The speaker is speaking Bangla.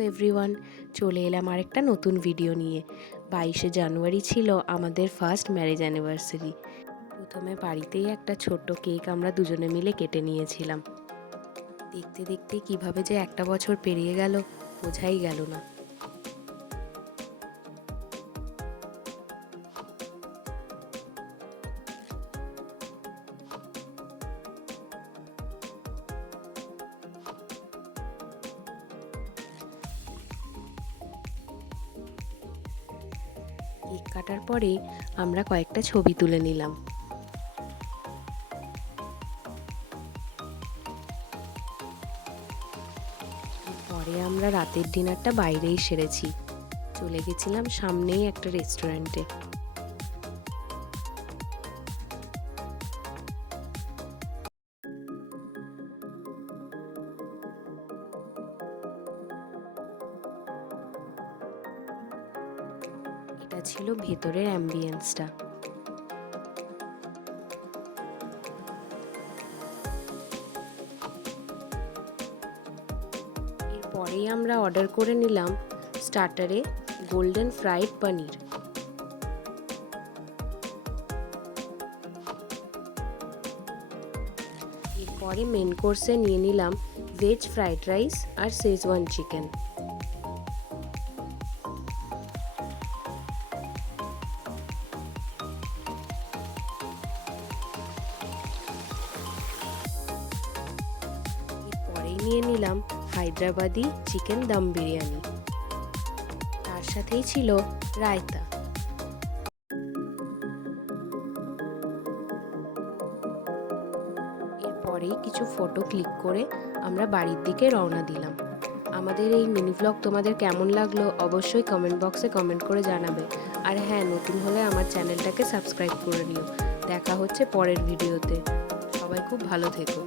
এভরিওয়ান চলে এলাম আরেকটা নতুন ভিডিও নিয়ে। বাইশে জানুয়ারি ছিল আমাদের ফার্স্ট ম্যারেজ অ্যানিভার্সারি প্রথমে বাড়িতেই একটা ছোট্ট কেক আমরা দুজনে মিলে কেটে নিয়েছিলাম। দেখতে দেখতে কীভাবে যে একটা বছর পেরিয়ে গেল, বোঝাই গেল না। কেক কাটার পরে আমরা কয়েকটা ছবি তুলে নিলাম। পরে আমরা রাতের ডিনারটা বাইরেই সেরেছি। চলে গেছিলাম সামনেই একটা রেস্টুরেন্টে। এটা ছিল ভেতরের অ্যাম্বিয়েন্সটা এরপরেই আমরা অর্ডার করে নিলাম স্টার্টারে গোল্ডেন ফ্রাইড পনির এরপরে মেন কোর্সে নিয়ে নিলাম ভেজ ফ্রাইড রাইস আর শেজওয়ান চিকেন নিয়ে নিলাম হায়দ্রাবাদি চিকেন দম বিরিয়ানি। তার সাথেই ছিল রায়তা। এরপরেই কিছু ফটো ক্লিক করে আমরা বাড়ির দিকে রওনা দিলাম। আমাদের এই মিনি ভ্লগ তোমাদের কেমন লাগল অবশ্যই কমেন্ট বক্সে কমেন্ট করে জানাবে। আর হ্যাঁ নতুন হলে আমার চ্যানেলটাকে সাবস্ক্রাইব করে নিও। দেখা হচ্ছে পরের ভিডিওতে সবাই খুব ভালো থেকো।